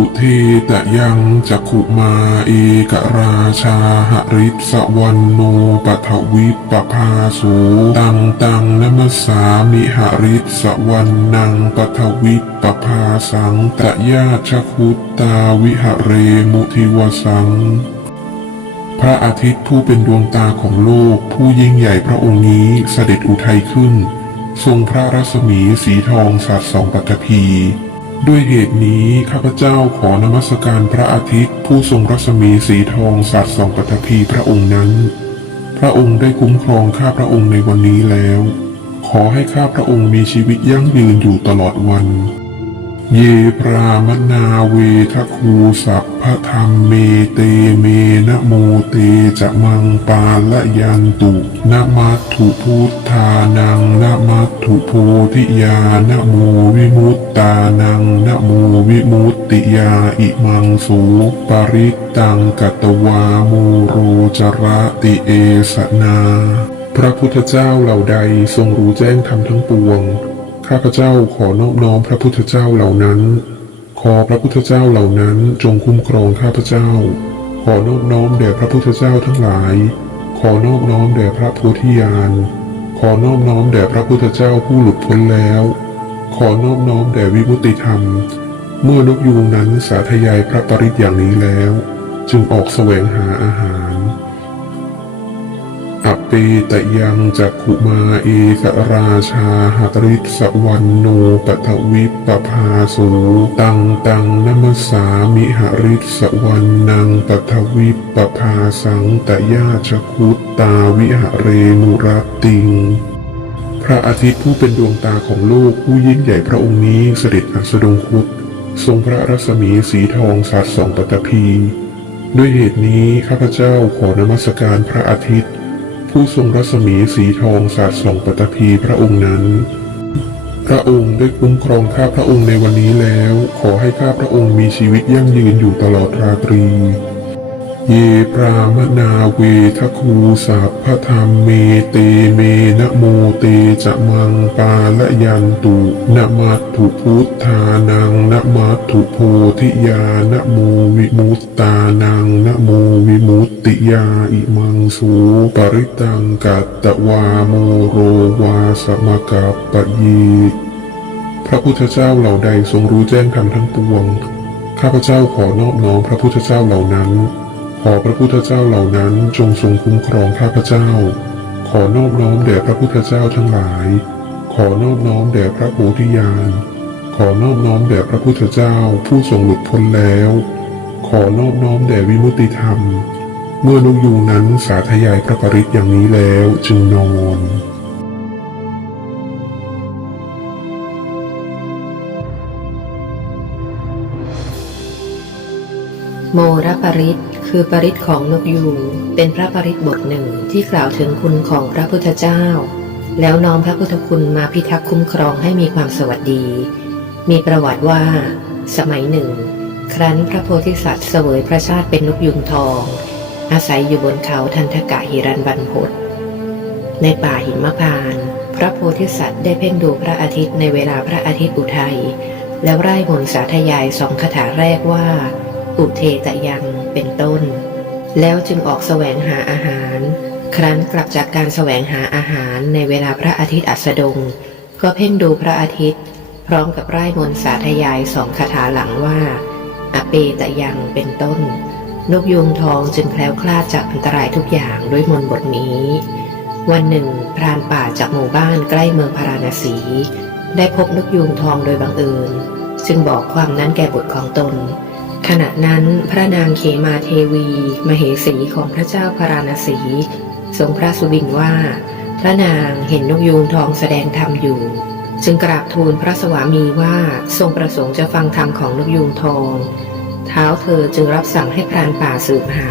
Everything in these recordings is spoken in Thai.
กุเทตะยังจักขุมาเอกราชาหริสวันโนปัทวิปภาสูตังตังนมัสสามิหริสวันนังปัทวิปภาสังตะยาชคุตตาวิหเรมุทิวสังพระอาทิตย์ผู้เป็นดวงตาของโลก ผู้ยิ่งใหญ่พระองค์นี้เสด็จอุทัยขึ้น ทรงพระรัศมีสีทองสาดสองปัตภี ด้วยเหตุนี้ข้าพเจ้าขอนมัสการพระอาทิตย์ ผู้ทรงรัศมีสีทองสัตว์สองปัตภีพระองค์นั้น พระองค์ได้คุ้มครองข้าพระองค์ในวันนี้แล้ว ขอให้ข้าพระองค์มีชีวิตยั่งยืนอยู่ตลอดวัน เยปรามนาเวทคูสัพพะธรรมเมเตเมนะโมเตจะมังปาละยันตุนะมัตถุพุทธานังนะมัตถุโพธิยานะโมวิมุตตานังนะโมวิมุตติยาอิมังสูปาริตตังกัตวาโมโรจระติเอสนา พระพุทธเจ้าเหล่าใดทรงรู้แจ้งธรรมทั้งปวง ข้าพเจ้าขอนอบน้อมพระพุทธเจ้าเหล่านั้น ขอพระพุทธเจ้าเหล่านั้นจงคุ้มครองข้าพเจ้า ขอนอบน้อมแด่พระพุทธเจ้าทั้งหลาย ขอนอบน้อมแด่พระโพธิญาณ ขอนอบน้อมแด่พระพุทธเจ้าผู้หลุดพ้นแล้ว ขอนอบน้อมแด่วิมุตติธรรม เมื่อนกยูงนั้นสาธยายพระปริตอย่างนี้แล้ว จึงออกแสวงหาอาหาร อเปตยังจักขุมาเอกราชาหตริสวันโนปทวิปปภาสูตังตังนมสามิหริสวันนังปทวิปปภาสังตยาชคุตตาวิหเรนุรติงพระอาทิตย์ผู้เป็นดวงตาของโลกผู้ยิ่งใหญ่พระองค์นี้เสด็จอัสดงคุตทรงพระรัศมีสีทองสาดสองปฐพีด้วยเหตุนี้ข้าพเจ้าขอนมัสการพระอาทิตย์ ผู้ทรงรัศมีสีทองสาดส่องปฐพีพระองค์นั้น พระองค์ได้คุ้มครองข้าพระองค์ในวันนี้แล้ว ขอให้ข้าพระองค์มีชีวิตยั่งยืนอยู่ตลอดราตรี เยปรามนาเวทคูสัพพธรรมเมเตเมนะโมเตจะมังปาละยันตุนะมัตถุพุทธานัง ตุโพธิยานะโมวิมุตตานังนะโมวิมุตติยาอิมังสูปริตังกัตตวาโมโรวาสมกัปปะยีพระพุทธเจ้าเหล่าใดทรงรู้แจ้งธรรมทั้งปวง ข้าพเจ้าขอนอบน้อมพระพุทธเจ้าเหล่านั้น ขอพระพุทธเจ้าเหล่านั้นจงทรงคุ้มครองข้าพเจ้า ขอนอบน้อมแด่พระพุทธเจ้าทั้งหลาย ขอนอบน้อมแด่พระโพธิญาณ ขอนอบน้อมแด่พระพุทธเจ้าผู้ทรงหลุดพ้นแล้ว ขอนอบน้อมแด่วิมุติธรรม เมื่อนกยูงนั้นสาธยายพระปริตอย่างนี้แล้วจึงนอนโมรปริตคือปริตของนกยูงเป็นพระปริตบทหนึ่งที่กล่าวถึงคุณของพระพุทธเจ้า แล้วน้อมพระพุทธคุณมาพิทักษ์คุ้มครองให้มีความสวัสดี มีประวัติว่า สมัยหนึ่ง ครั้นพระโพธิสัตว์เสวยพระชาติเป็นนกยูงทอง อาศัยอยู่บนเขาทันทกะหิรันบันพศในป่าหิมพาน พระโพธิสัตว์ได้เพ่งดูพระอาทิตย์ในเวลาพระอาทิตย์อุทัย แล้วไร่มนสาธยายสองคาถาแรกว่า อุเทตยังเป็นต้น แล้วจึงออกแสวงหาอาหาร ครั้นกลับจากการแสวงหาอาหารในเวลาพระอาทิตย์อัสดง ก็เพ่งดูพระอาทิตย์ พร้อมกับไร่มนสาธยายสองคาถาหลังว่าอเปตะยังเป็นต้น นกยูงทองจึงแคล้วคลาดจากอันตรายทุกอย่างด้วยมนบทนี้ วันหนึ่ง พรานป่าจากหมู่บ้านใกล้เมืองพาราณสี ได้พบนกยูงทองโดยบังเอิญ จึงบอกความนั้นแก่บุตรของตน ขณะนั้นพระนางเขมาเทวี มเหสีของพระเจ้าพาราณสี ทรงพระสุบินว่า พระนางเห็นนกยูงทองแสดงธรรมอยู่ จึงกราบทูลพระสวามีว่าทรงประสงค์จะฟังธรรมของนกยูงทอง เท้าเธอจึงรับสั่งให้พรานป่าสืบหา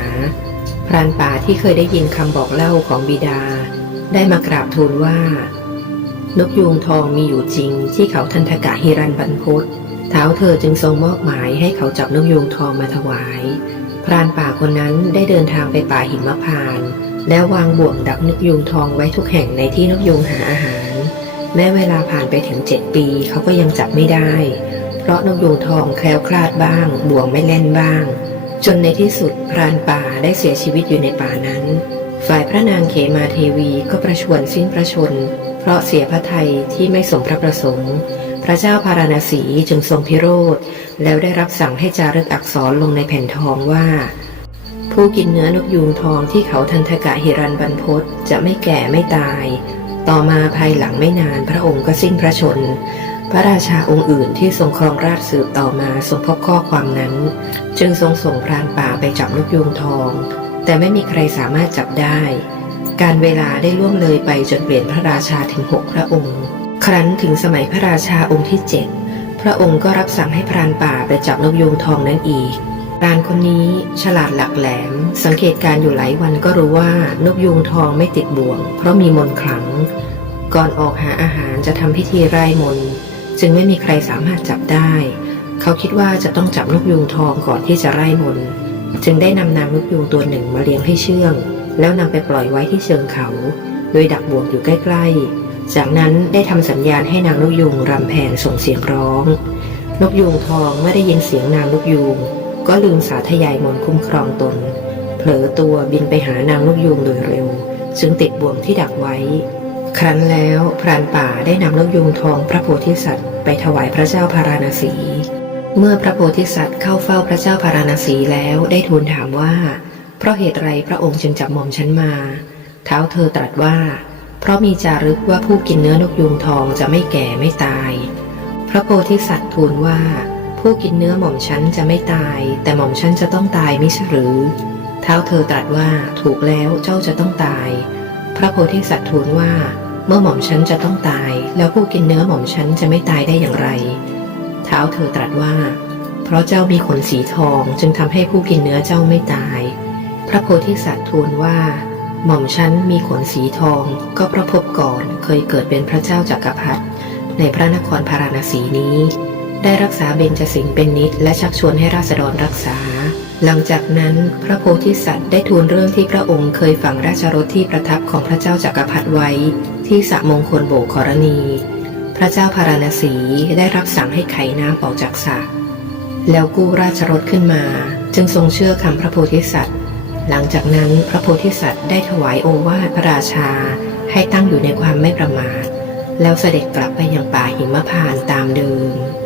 พรานป่าที่เคยได้ยินคำบอกเล่าของบิดา ได้มากราบทูลว่า นกยูงทองมีอยู่จริงที่เขาทันทกะฮิรันบันพศเท้าเธอจึงทรงมอบหมายให้เขาจับนกยูงทองมาถวาย พรานป่าคนนั้นได้เดินทางไปป่าหิมพาน แล้ววางบ่วงดักนกยูงทองไว้ทุกแห่งในที่นกยูงหาอาหาร แม้เวลาผ่านไปถึงเจ็ดปีเขาก็ยังจับไม่ได้ เพราะนกยูงทองแคล้วคลาดบ้าง บ่วงไม่เล่นบ้าง จนในที่สุดพรานป่าได้เสียชีวิตอยู่ในป่านั้น ฝ่ายพระนางเขมาเทวีก็ประชวรสิ้นพระชน เพราะเสียพระทัยที่ไม่สมพระประสงค์ พระเจ้าพาราณสีจึงทรงพิโรธ แล้วได้รับสั่งให้จารึกอักษรลงในแผ่นทองว่าผู้กินเนื้อนกยูงทองที่เขาทันทกะหิรันบรรพตจะไม่แก่ไม่ตาย ต่อมาภายหลังไม่นานพระองค์ก็สิ้นพระชน พระราชาองค์อื่นที่ทรงครองราชสืบต่อมาทรงพบข้อความนั้น จึงทรงส่งพรานป่าไปจับนกยูงทอง แต่ไม่มีใครสามารถจับได้ การเวลาได้ล่วงเลยไปจนเปลี่ยนพระราชาถึงหกพระองค์ ครั้นถึงสมัยพระราชาองค์ที่เจ็ดพระองค์ก็รับสั่งให้พรานป่าไปจับนกยูงทองนั้นอีก พรานคนนี้ฉลาดหลักแหลม สังเกตการอยู่หลายวันก็รู้ว่านกยูงทองไม่ติดบ่วง เพราะมีมนขลัง ก่อนออกหาอาหารจะทำพิธีไร้มน จึงไม่มีใครสามารถจับได้ เขาคิดว่าจะต้องจับนกยูงทองก่อนที่จะไร้มน จึงได้นำนางนกยูงตัวหนึ่งมาเลี้ยงให้เชื่อง แล้วนำไปปล่อยไว้ที่เชิงเขา โดยดักบ่วงอยู่ใกล้ๆ จากนั้นได้ทำสัญญาณให้นางนกยูงรำแผนส่งเสียงร้อง นกยูงทองเมื่อได้ยินเสียงนางนกยูง ก็ลืมสาธยายมนคุ้มครองตน เผลอตัวบินไปหานางนกยูงโดยเร็วจึงติดบ่วงที่ดักไว้ ครั้นแล้วพรานป่าได้นำนกยูงทองพระโพธิสัตว์ไปถวายพระเจ้าพาราณสี เมื่อพระโพธิสัตว์เข้าเฝ้าพระเจ้าพาราณสีแล้วได้ทูลถามว่า เพราะเหตุไรพระองค์จึงจับหม่อมฉันมาเท้าเธอตรัสว่า เพราะมีจารึกว่าผู้กินเนื้อนกยูงทองจะไม่แก่ไม่ตาย พระโพธิสัตว์ทูลว่า ผู้กินเนื้อหม่อมฉันจะไม่ตาย แต่หม่อมฉันจะต้องตายมิใช่หรือ เท้าเธอตรัสว่าถูกแล้วเจ้าจะต้องตาย พระโพธิสัตว์ทูลว่า เมื่อหม่อมฉันจะต้องตาย แล้วผู้กินเนื้อหม่อมฉันจะไม่ตายได้อย่างไร เท้าเธอตรัสว่า เพราะเจ้ามีขนสีทองจึงทำให้ผู้กินเนื้อเจ้าไม่ตาย พระโพธิสัตว์ทูลว่า หม่อมฉันมีขนสีทอง ก็เพราะพบก่อนเคยเกิดเป็นพระเจ้าจักรพรรดิในพระนครพาราณสีนี้ ได้รักษาเบญจสิงห์เป็นนิดและชักชวนให้ราษฎรรักษา หลังจากนั้นพระโพธิสัตว์ได้ทูลเรื่องที่พระองค์เคยฝังราชรถที่ประทับของพระเจ้าจักรพรรดิไว้ ที่สระมงคลโบกขรณี พระเจ้าพาราณสีได้รับสั่งให้ไขน้ำออกจากสระแล้วกู้ราชรถขึ้นมา จึงทรงเชื่อคำพระโพธิสัตว์ หลังจากนั้นพระโพธิสัตว์ได้ถวายโอวาทพระราชา ให้ตั้งอยู่ในความไม่ประมาทแล้วเสด็จกลับไปยังป่าหิมพานต์ตามเดิม